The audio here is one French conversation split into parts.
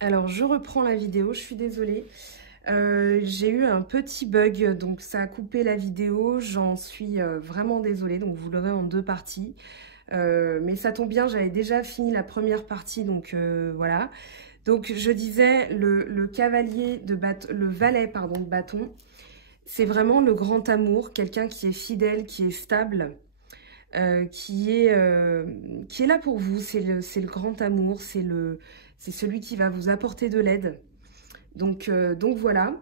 Alors, je reprends la vidéo, je suis désolée. J'ai eu un petit bug, donc ça a coupé la vidéo. J'en suis vraiment désolée, donc vous l'aurez en deux parties. Mais ça tombe bien, j'avais déjà fini la première partie, donc voilà. Donc, je disais, le cavalier de bâton, le valet, pardon, de bâton, c'est vraiment le grand amour, quelqu'un qui est fidèle, qui est stable. Qui est là pour vous, c'est le grand amour, c'est celui qui va vous apporter de l'aide. Donc voilà.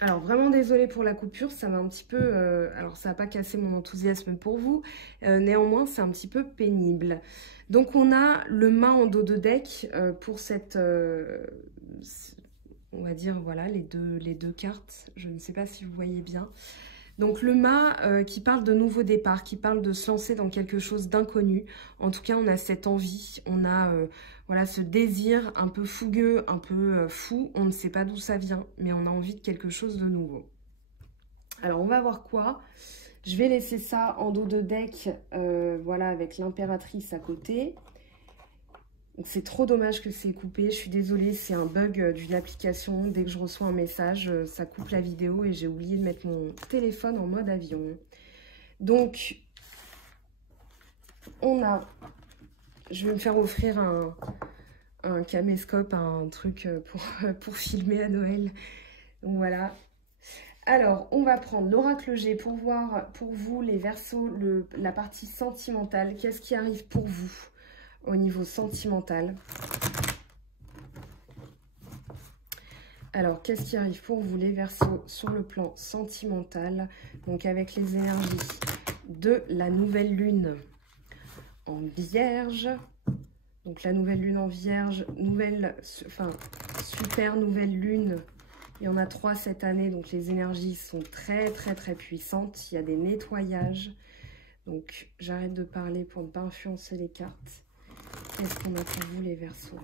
Alors vraiment désolée pour la coupure, ça m'a un petit peu... alors ça n'a pas cassé mon enthousiasme pour vous, néanmoins c'est un petit peu pénible. Donc on a le mât en dos de deck pour cette... on va dire voilà les deux cartes, je ne sais pas si vous voyez bien. Donc le mât qui parle de nouveau départ, qui parle de se lancer dans quelque chose d'inconnu. En tout cas, on a cette envie, on a voilà, ce désir un peu fougueux, un peu fou. On ne sait pas d'où ça vient, mais on a envie de quelque chose de nouveau. Alors on va voir quoi. Je vais laisser ça en dos de deck, voilà, avec l'impératrice à côté. C'est trop dommage que c'est coupé, je suis désolée, c'est un bug d'une application. Dès que je reçois un message, ça coupe la vidéo et j'ai oublié de mettre mon téléphone en mode avion. Donc, on a... Je vais me faire offrir un caméscope, un truc pour filmer à Noël. Donc voilà. Alors, on va prendre l'oracle G pour voir pour vous les Verseaux, la partie sentimentale. Qu'est-ce qui arrive pour vous au niveau sentimental? Alors, qu'est-ce qui arrive pour vous les Verseaux sur le plan sentimental? Donc, avec les énergies de la nouvelle lune en Vierge. Donc, la nouvelle lune en Vierge, super nouvelle lune. Il y en a 3 cette année, donc les énergies sont très puissantes. Il y a des nettoyages. Donc, j'arrête de parler pour ne pas influencer les cartes. Qu'est-ce qu'on a pour vous les Verseaux?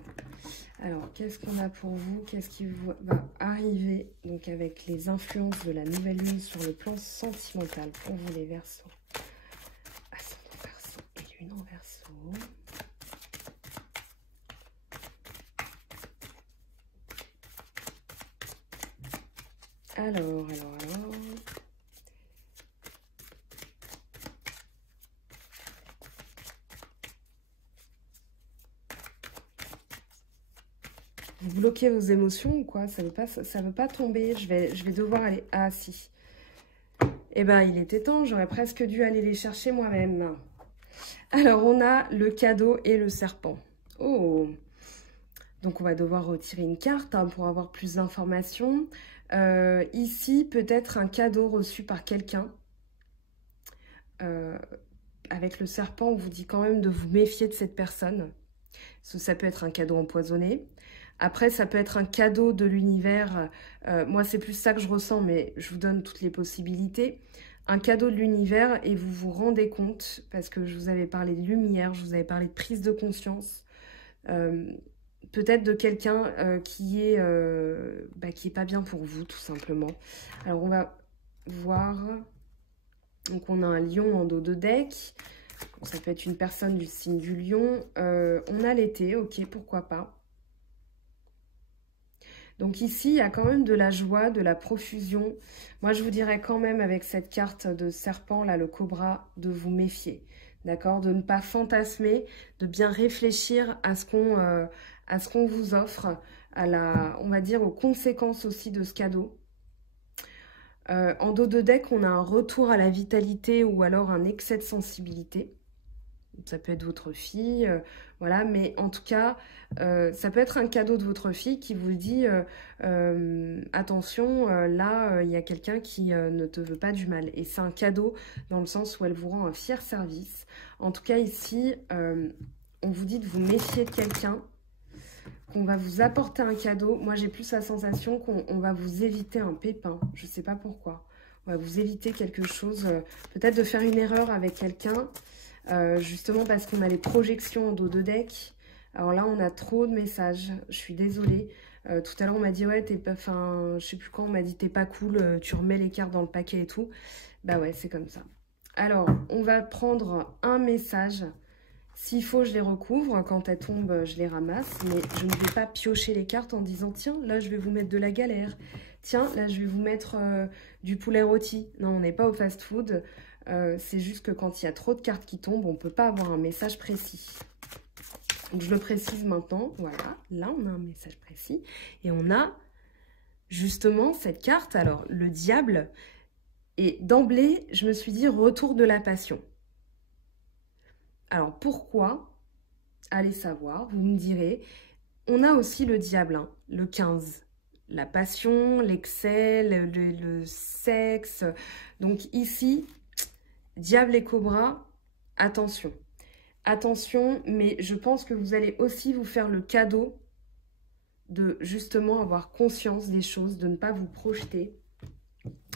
Alors, qu'est-ce qu'on a pour vous? Qu'est-ce qui va arriver donc avec les influences de la nouvelle lune sur le plan sentimental pour vous les Verseaux? Ascendant Verseau et lune en Verseau. Alors. Vous bloquez vos émotions ou quoi? Ça veut pas tomber. Je vais devoir aller... Ah, si. Eh ben, il était temps. J'aurais presque dû aller les chercher moi-même. Alors, on a le cadeau et le serpent. Oh! Donc, on va devoir retirer une carte hein, pour avoir plus d'informations. Ici, peut-être un cadeau reçu par quelqu'un. Avec le serpent, on vous dit quand même de vous méfier de cette personne. Ça peut être un cadeau empoisonné. Après, ça peut être un cadeau de l'univers. Moi, c'est plus ça que je ressens, mais je vous donne toutes les possibilités. Un cadeau de l'univers et vous vous rendez compte, parce que je vous avais parlé de lumière, je vous avais parlé de prise de conscience, peut-être de quelqu'un qui est pas bien pour vous, tout simplement. Alors, on va voir. Donc, on a un lion en dos de deck. Ça peut être une personne du signe du lion. On a l'été, ok, pourquoi pas. Donc ici, il y a quand même de la joie, de la profusion. Moi, je vous dirais quand même avec cette carte de serpent, là, le cobra, de vous méfier. D'accord? De ne pas fantasmer, de bien réfléchir à ce qu'on vous offre, on va dire, aux conséquences aussi de ce cadeau. En dos de deck, on a un retour à la vitalité ou alors un excès de sensibilité. Ça peut être votre fille, voilà, mais en tout cas, ça peut être un cadeau de votre fille qui vous dit attention, là, il y a quelqu'un qui ne te veut pas du mal. Et c'est un cadeau dans le sens où elle vous rend un fier service. En tout cas, ici, on vous dit de vous méfier de quelqu'un, qu'on va vous apporter un cadeau. Moi, j'ai plus la sensation qu'on va vous éviter un pépin. Je ne sais pas pourquoi. On va vous éviter quelque chose, peut-être de faire une erreur avec quelqu'un. Justement parce qu'on a les projections en dos de deck. Alors là, on a trop de messages. Je suis désolée. Tout à l'heure, on m'a dit, ouais, je sais plus quand, on m'a dit, t'es pas cool, tu remets les cartes dans le paquet et tout. Bah ouais, c'est comme ça. Alors, on va prendre un message S'il faut, je les recouvre. Quand elles tombent, je les ramasse. Mais je ne vais pas piocher les cartes en disant, tiens, là, je vais vous mettre de la galère. Tiens, là, je vais vous mettre du poulet rôti. Non, on n'est pas au fast-food. C'est juste que quand il y a trop de cartes qui tombent, on ne peut pas avoir un message précis. Donc, je le précise maintenant. Voilà, là, on a un message précis. Et on a justement cette carte. Alors, le diable. Et d'emblée, je me suis dit, retour de la passion. Alors, pourquoi? Allez savoir, vous me direz. On a aussi le diable, hein, le 15. La passion, l'excès, le sexe. Donc ici, diable et cobra, attention. Attention, mais je pense que vous allez aussi vous faire le cadeau de justement avoir conscience des choses, de ne pas vous projeter.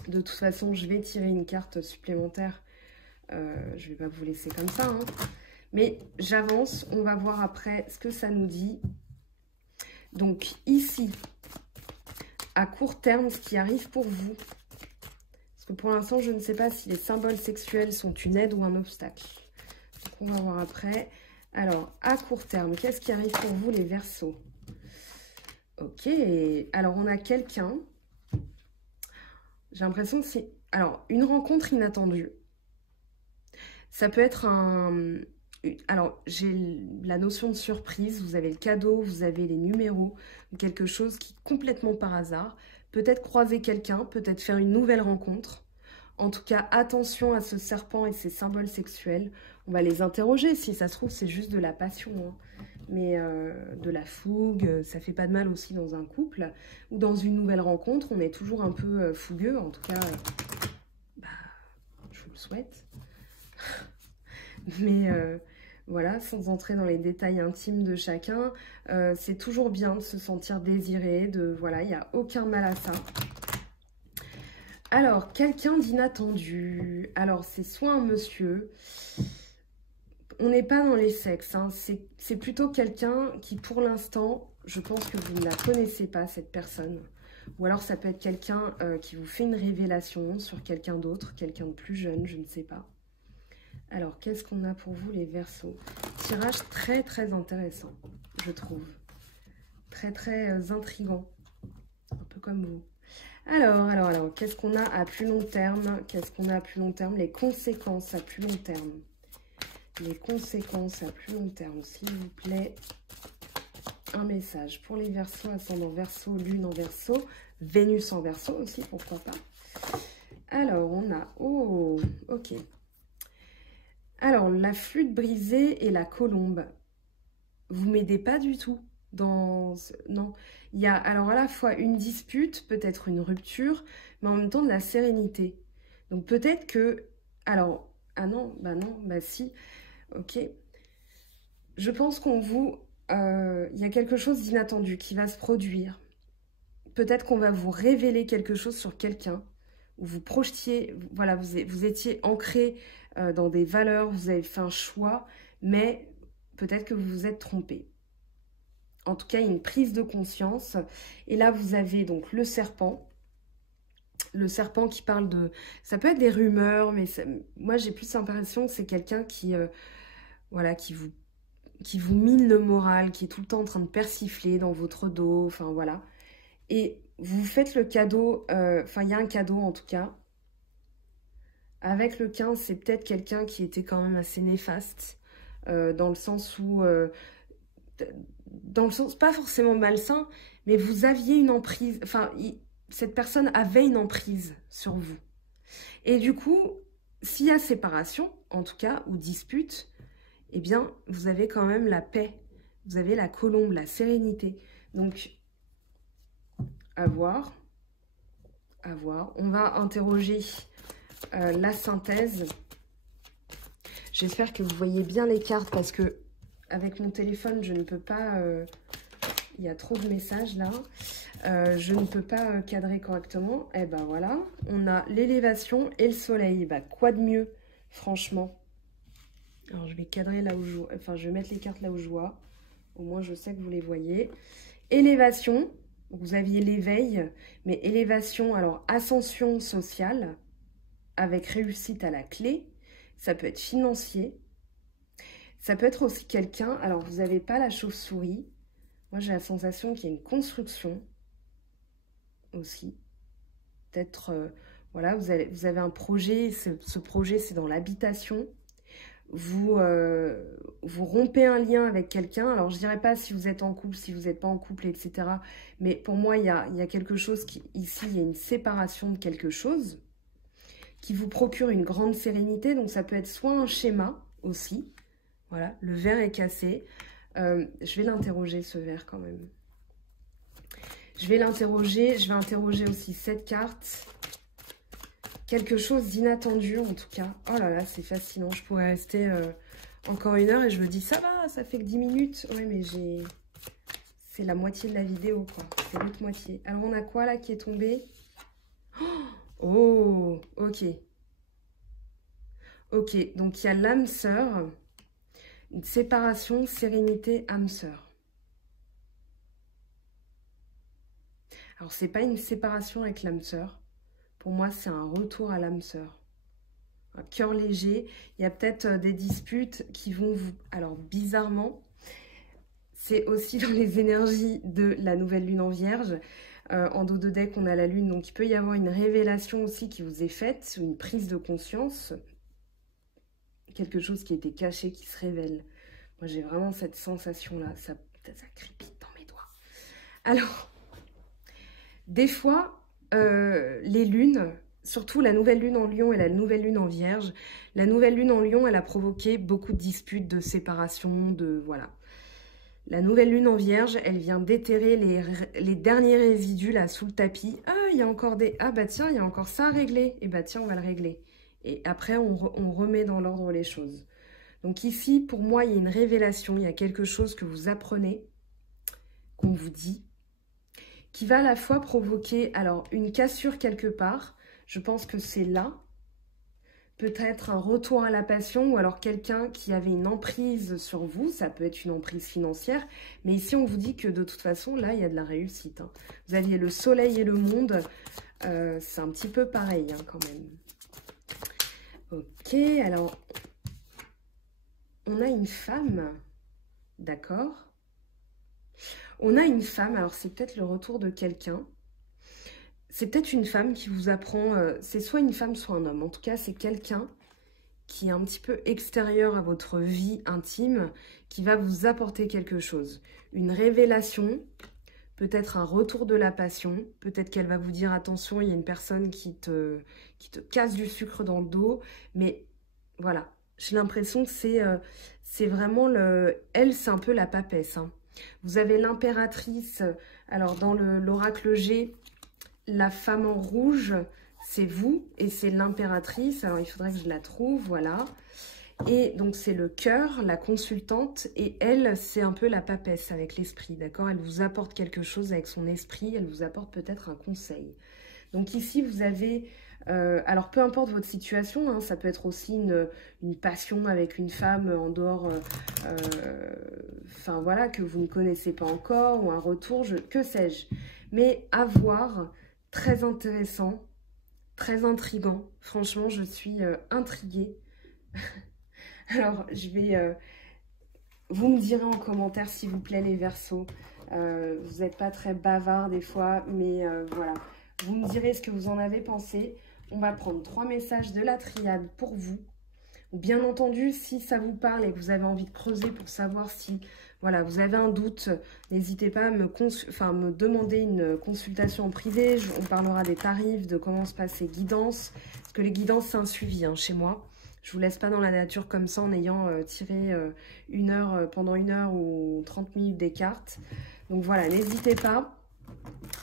De toute façon, je vais tirer une carte supplémentaire. Je ne vais pas vous laisser comme ça, hein. Mais j'avance, on va voir après ce que ça nous dit. Donc ici, à court terme, ce qui arrive pour vous. Parce que pour l'instant, je ne sais pas si les symboles sexuels sont une aide ou un obstacle. Donc on va voir après. Alors, à court terme, qu'est-ce qui arrive pour vous les Verseaux? Ok, alors on a quelqu'un. J'ai l'impression que c'est... Alors, une rencontre inattendue. Ça peut être un... Alors, j'ai la notion de surprise, vous avez le cadeau, vous avez les numéros, quelque chose qui, complètement par hasard, peut-être croiser quelqu'un, peut-être faire une nouvelle rencontre. En tout cas, attention à ce serpent et ses symboles sexuels. On va les interroger, si ça se trouve, c'est juste de la passion, hein. Mais de la fougue, ça fait pas de mal aussi dans un couple. Ou dans une nouvelle rencontre, on est toujours un peu fougueux, en tout cas, je vous le souhaite. Mais voilà, sans entrer dans les détails intimes de chacun, c'est toujours bien de se sentir désiré, voilà, il n'y a aucun mal à ça. Alors, quelqu'un d'inattendu. Alors, c'est soit un monsieur, on n'est pas dans les sexes, hein. C'est plutôt quelqu'un qui, pour l'instant, je pense que vous ne la connaissez pas, cette personne. Ou alors, ça peut être quelqu'un qui vous fait une révélation sur quelqu'un d'autre, quelqu'un de plus jeune, je ne sais pas. Alors, qu'est-ce qu'on a pour vous, les Verseaux? Tirage très, très intéressant, je trouve. Très, très intriguant. Un peu comme vous. Alors, qu'est-ce qu'on a à plus long terme? Qu'est-ce qu'on a à plus long terme? Les conséquences à plus long terme. Les conséquences à plus long terme, s'il vous plaît. Un message pour les Verseaux, ascendant Verseau, Lune en Verseau, Vénus en Verseau aussi, pourquoi pas. Alors, on a... Oh, ok. Alors, la flûte brisée et la colombe. Vous m'aidez pas du tout dans... Non. Il y a alors à la fois une dispute, peut-être une rupture, mais en même temps de la sérénité. Donc, peut-être que... Alors, ah non, bah si. Ok. Je pense qu'on vous... il y a quelque chose d'inattendu qui va se produire. Peut-être qu'on va vous révéler quelque chose sur quelqu'un. Où vous projetiez... Voilà, vous étiez ancré... dans des valeurs, vous avez fait un choix, mais peut-être que vous vous êtes trompé. En tout cas, il y a une prise de conscience. Et là, vous avez donc le serpent. Le serpent qui parle de... Ça peut être des rumeurs, mais moi, j'ai plus l'impression que c'est quelqu'un qui, voilà, qui vous mine le moral, qui est tout le temps en train de persifler dans votre dos, enfin voilà. Et vous faites le cadeau, enfin, il y a un cadeau en tout cas. Avec le 15, c'est peut-être quelqu'un qui était quand même assez néfaste, dans le sens où... dans le sens, pas forcément malsain, mais vous aviez une emprise... Enfin, cette personne avait une emprise sur vous. Et du coup, s'il y a séparation, en tout cas, ou dispute, eh bien, vous avez quand même la paix. Vous avez la colombe, la sérénité. Donc, à voir. À voir. On va interroger... la synthèse. J'espère que vous voyez bien les cartes parce que avec mon téléphone, je ne peux pas... il y a trop de messages là. Je ne peux pas cadrer correctement. Et ben voilà, on a l'élévation et le soleil. Bah, quoi de mieux, franchement. Alors, je vais cadrer là où je... Enfin, je vais mettre les cartes là où je vois. Au moins, je sais que vous les voyez. Élévation. Vous aviez l'éveil, mais élévation, alors ascension sociale, avec réussite à la clé. Ça peut être financier. Ça peut être aussi quelqu'un, alors vous n'avez pas la chauve-souris. Moi, j'ai la sensation qu'il y a une construction aussi. Peut-être, voilà, vous avez un projet, ce projet, c'est dans l'habitation. Vous rompez un lien avec quelqu'un. Alors, je dirais pas si vous êtes en couple, si vous n'êtes pas en couple, etc. Mais pour moi, il y a quelque chose qui, ici, il y a une séparation de quelque chose qui vous procure une grande sérénité. Donc, ça peut être soit un schéma aussi. Voilà, le verre est cassé. Je vais l'interroger, ce verre, quand même. Je vais l'interroger. Je vais interroger aussi cette carte. Quelque chose d'inattendu, en tout cas. Oh là là, c'est fascinant. Je pourrais rester encore 1 heure et je me dis, ça va, ça fait que 10 minutes. Oui, mais j'ai... C'est la moitié de la vidéo, quoi. C'est l'autre moitié. Alors, on a quoi, là, qui est tombé? Oh, ok. Ok, donc il y a l'âme sœur. Une séparation, sérénité, âme sœur. Alors, c'est pas une séparation avec l'âme sœur. Pour moi, c'est un retour à l'âme sœur. Un cœur léger. Il y a peut-être des disputes qui vont vous... Alors, bizarrement, c'est aussi dans les énergies de la nouvelle lune en vierge. En dos de deck, on a la lune. Donc, il peut y avoir une révélation aussi qui vous est faite, une prise de conscience. Quelque chose qui était caché, qui se révèle. Moi, j'ai vraiment cette sensation-là. Ça crépite dans mes doigts. Alors, des fois, les lunes, surtout la nouvelle lune en Lion et la nouvelle lune en Vierge, la nouvelle lune en Lion, elle a provoqué beaucoup de disputes, de séparation, de... Voilà. La nouvelle lune en Vierge, elle vient déterrer les derniers résidus là sous le tapis. Ah, il y a encore des... Ah bah tiens, il y a encore ça à régler. Et bah tiens, on va le régler. Et après, on remet dans l'ordre les choses. Donc ici, pour moi, il y a une révélation. Il y a quelque chose que vous apprenez, qu'on vous dit, qui va à la fois provoquer alors une cassure quelque part. Je pense que c'est là. Peut-être un retour à la passion ou alors quelqu'un qui avait une emprise sur vous. Ça peut être une emprise financière. Mais ici, on vous dit que de toute façon, là, il y a de la réussite. Hein. Vous aviez le soleil et le monde. C'est un petit peu pareil hein, quand même. Ok, alors, on a une femme. D'accord. On a une femme. Alors, c'est peut-être le retour de quelqu'un. C'est peut-être une femme qui vous apprend, c'est soit une femme, soit un homme. En tout cas, c'est quelqu'un qui est un petit peu extérieur à votre vie intime, qui va vous apporter quelque chose. Une révélation, peut-être un retour de la passion, peut-être qu'elle va vous dire, attention, il y a une personne qui te casse du sucre dans le dos. Mais voilà, j'ai l'impression que c'est vraiment le... Elle, c'est un peu la papesse. Hein. Vous avez l'impératrice, alors dans l'oracle G, la femme en rouge, c'est vous et c'est l'impératrice. Alors, il faudrait que je la trouve, voilà. Et donc, c'est le cœur, la consultante. Et elle, c'est un peu la papesse avec l'esprit, d'accord? Elle vous apporte quelque chose avec son esprit. Elle vous apporte peut-être un conseil. Donc, ici, vous avez... alors, peu importe votre situation, hein, ça peut être aussi une passion avec une femme en dehors... Enfin, voilà, que vous ne connaissez pas encore, ou un retour, que sais-je. Mais à voir... Très intéressant, très intriguant. Franchement, je suis intriguée. Alors, je vais... vous me direz en commentaire, s'il vous plaît, les Verseaux. Vous n'êtes pas très bavard des fois, mais voilà. Vous me direz ce que vous en avez pensé. On va prendre 3 messages de la triade pour vous. Bien entendu, si ça vous parle et que vous avez envie de creuser pour savoir si... Voilà, vous avez un doute, n'hésitez pas à me demander une consultation en privé. On parlera des tarifs, de comment se passent les guidances. Parce que les guidances, c'est un suivi hein, chez moi. Je ne vous laisse pas dans la nature comme ça en ayant tiré pendant 1 heure ou 30 minutes des cartes. Donc voilà, n'hésitez pas.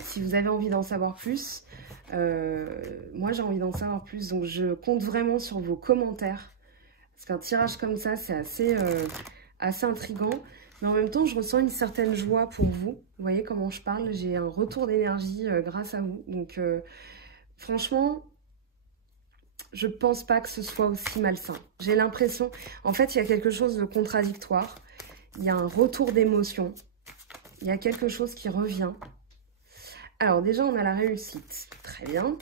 Si vous avez envie d'en savoir plus, moi j'ai envie d'en savoir plus. Donc je compte vraiment sur vos commentaires. Parce qu'un tirage comme ça, c'est assez intriguant. Mais en même temps, je ressens une certaine joie pour vous. Vous voyez comment je parle? J'ai un retour d'énergie grâce à vous. Donc, franchement, je ne pense pas que ce soit aussi malsain. J'ai l'impression... En fait, il y a quelque chose de contradictoire. Il y a un retour d'émotion. Il y a quelque chose qui revient. Alors, déjà, on a la réussite. Très bien.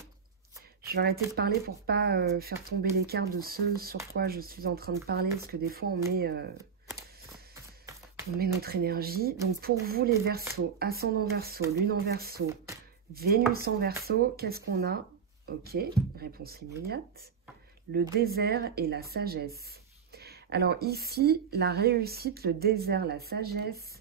Je vais arrêter de parler pour ne pas faire tomber les cartes de ce sur quoi je suis en train de parler. Parce que des fois, on met... On met notre énergie. Donc pour vous les Verseaux, ascendant Verseau, lune en Verseau, Vénus en Verseau, qu'est-ce qu'on a? Ok, réponse immédiate. Le désert et la sagesse. Alors ici, la réussite, le désert, la sagesse.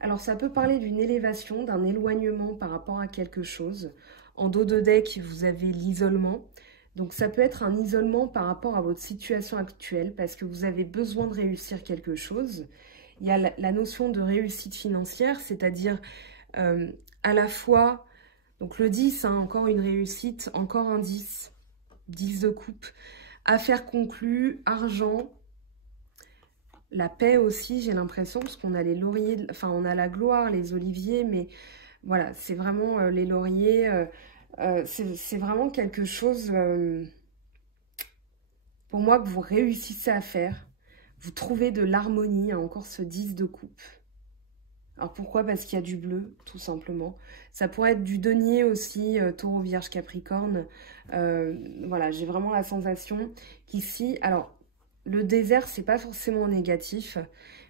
Alors ça peut parler d'une élévation, d'un éloignement par rapport à quelque chose. En dos de deck, vous avez l'isolement. Donc ça peut être un isolement par rapport à votre situation actuelle parce que vous avez besoin de réussir quelque chose. Il y a la notion de réussite financière, c'est-à-dire à la fois, donc le 10, hein, encore une réussite, encore un 10, 10 de coupe, affaires conclues, argent, la paix aussi, j'ai l'impression, parce qu'on a les lauriers, enfin on a la gloire, les oliviers, mais voilà, c'est vraiment les lauriers, c'est vraiment quelque chose, pour moi, que vous réussissez à faire. Vous trouvez de l'harmonie, hein, encore ce 10 de coupe. Alors pourquoi? Parce qu'il y a du bleu, tout simplement. Ça pourrait être du denier aussi, taureau, vierge, capricorne. Voilà, j'ai vraiment la sensation qu'ici, alors le désert, c'est pas forcément négatif,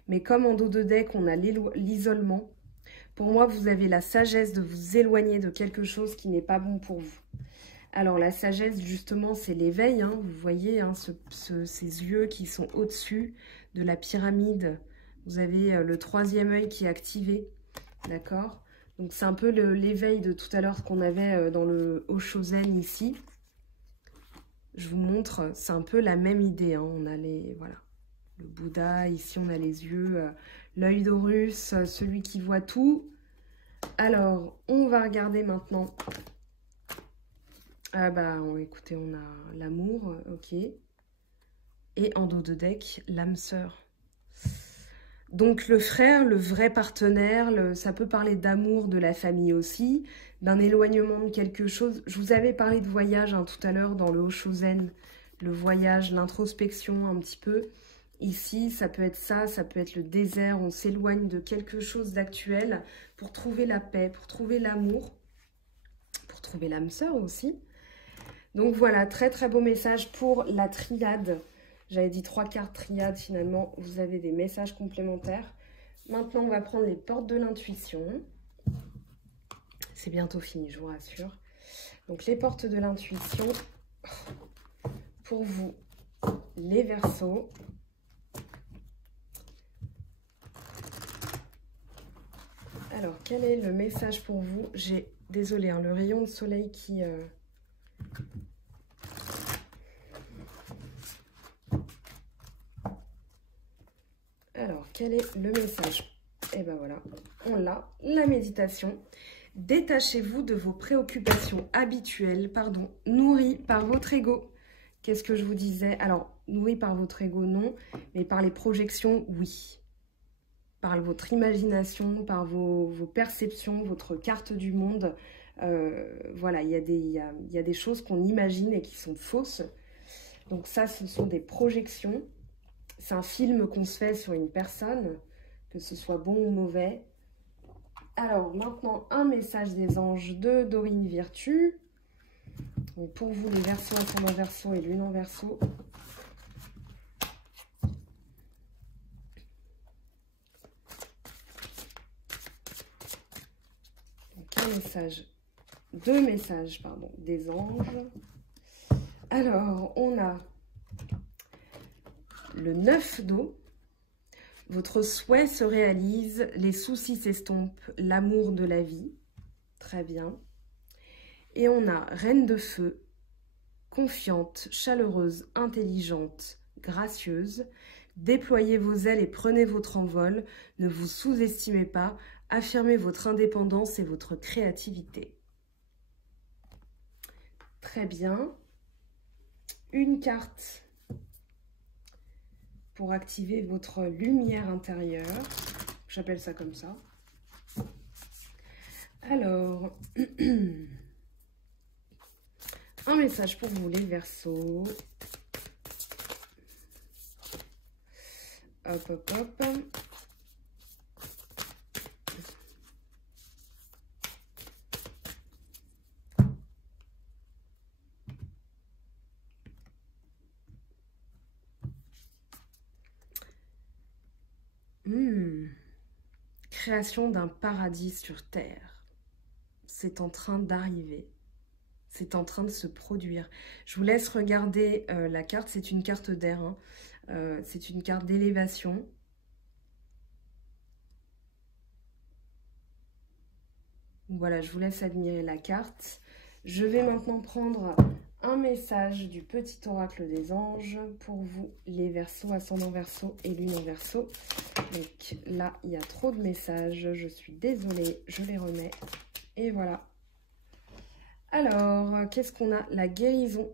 mais comme en dos de deck, on a l'isolement, pour moi, vous avez la sagesse de vous éloigner de quelque chose qui n'est pas bon pour vous. Alors la sagesse, justement, c'est l'éveil, hein, vous voyez, hein, ces yeux qui sont au-dessus de la pyramide. Vous avez le troisième œil qui est activé, d'accord? Donc c'est un peu l'éveil de tout à l'heure qu'on avait dans le Oshozen ici. Je vous montre, c'est un peu la même idée, hein. On a voilà, le Bouddha, ici on a les yeux, l'œil d'Horus, celui qui voit tout. Alors, on va regarder maintenant. Ah bah, écoutez, on a l'amour, ok. Et en dos de deck, l'âme sœur. Donc le frère, le vrai partenaire, ça peut parler d'amour de la famille aussi, d'un éloignement de quelque chose. Je vous avais parlé de voyage hein, tout à l'heure dans le Oshozen, le voyage, l'introspection un petit peu. Ici, ça peut être ça peut être le désert, on s'éloigne de quelque chose d'actuel pour trouver la paix, pour trouver l'amour, pour trouver l'âme sœur aussi. Donc voilà, très très beau message pour la triade. J'avais dit 3 cartes triade, finalement, vous avez des messages complémentaires. Maintenant, on va prendre les portes de l'intuition. C'est bientôt fini, je vous rassure. Donc les portes de l'intuition, pour vous, les Verseaux. Alors, quel est le message pour vous? Désolée, hein, le rayon de soleil qui... Alors, quel est le message? Et ben voilà, on l'a, la méditation. Détachez-vous de vos préoccupations habituelles, nourries par votre ego. Qu'est-ce que je vous disais? Alors, nourries par votre ego, non, mais par les projections, oui. Par votre imagination, par vos perceptions, votre carte du monde. Voilà, il y a des choses qu'on imagine et qui sont fausses. Donc ça, ce sont des projections. C'est un film qu'on se fait sur une personne, que ce soit bon ou mauvais. Alors, maintenant, un message des anges de Dorine Virtue. Donc, pour vous, les Verseaux, ascendant Verseau et lune en Verseau. Donc, deux messages, pardon, des anges. Alors, on a le 9 d'eau. Votre souhait se réalise, les soucis s'estompent, l'amour de la vie. Très bien. Et on a Reine de Feu, confiante, chaleureuse, intelligente, gracieuse. Déployez vos ailes et prenez votre envol. Ne vous sous-estimez pas. Affirmez votre indépendance et votre créativité. Très bien. Une carte pour activer votre lumière intérieure. J'appelle ça comme ça. Alors, un message pour vous les Verseaux. Hop, hop, hop. création d'un paradis sur Terre. C'est en train d'arriver. C'est en train de se produire. Je vous laisse regarder la carte. C'est une carte d'air. Hein. C'est une carte d'élévation. Voilà, je vous laisse admirer la carte. Je vais maintenant prendre un message du petit oracle des anges pour vous, les Verseaux, ascendant Verseau et lune en Verseau. Donc là, il y a trop de messages. Je suis désolée, je les remets. Et voilà. Alors, qu'est-ce qu'on a? La guérison.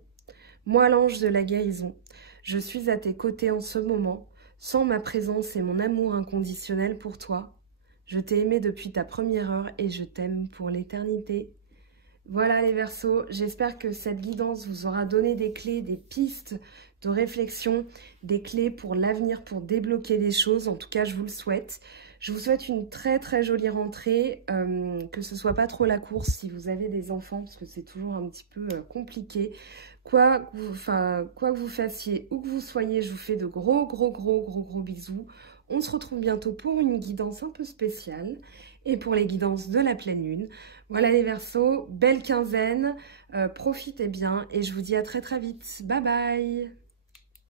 Moi, l'ange de la guérison, je suis à tes côtés en ce moment. Sans ma présence et mon amour inconditionnel pour toi. Je t'ai aimé depuis ta première heure et je t'aime pour l'éternité. Voilà les Verseaux, j'espère que cette guidance vous aura donné des clés, des pistes de réflexion, des clés pour l'avenir, pour débloquer des choses. En tout cas, je vous le souhaite. Je vous souhaite une très très jolie rentrée, que ce soit pas trop la course si vous avez des enfants, parce que c'est toujours un petit peu compliqué. Quoi que vous fassiez, où que vous soyez, je vous fais de gros bisous. On se retrouve bientôt pour une guidance un peu spéciale et pour les guidances de la pleine lune. Voilà les Verseaux, belle quinzaine, profitez bien et je vous dis à très vite. Bye bye!